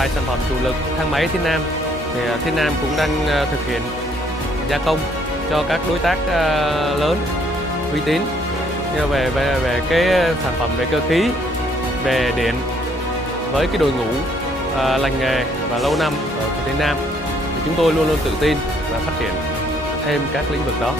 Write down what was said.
ngoài sản phẩm chủ lực thang máy Thiên Nam thì Thiên Nam cũng đang thực hiện gia công cho các đối tác lớn uy tín như về cái sản phẩm về cơ khí, về điện, với cái đội ngũ lành nghề và lâu năm ở Thiên Nam thì chúng tôi luôn luôn tự tin và phát triển thêm các lĩnh vực đó.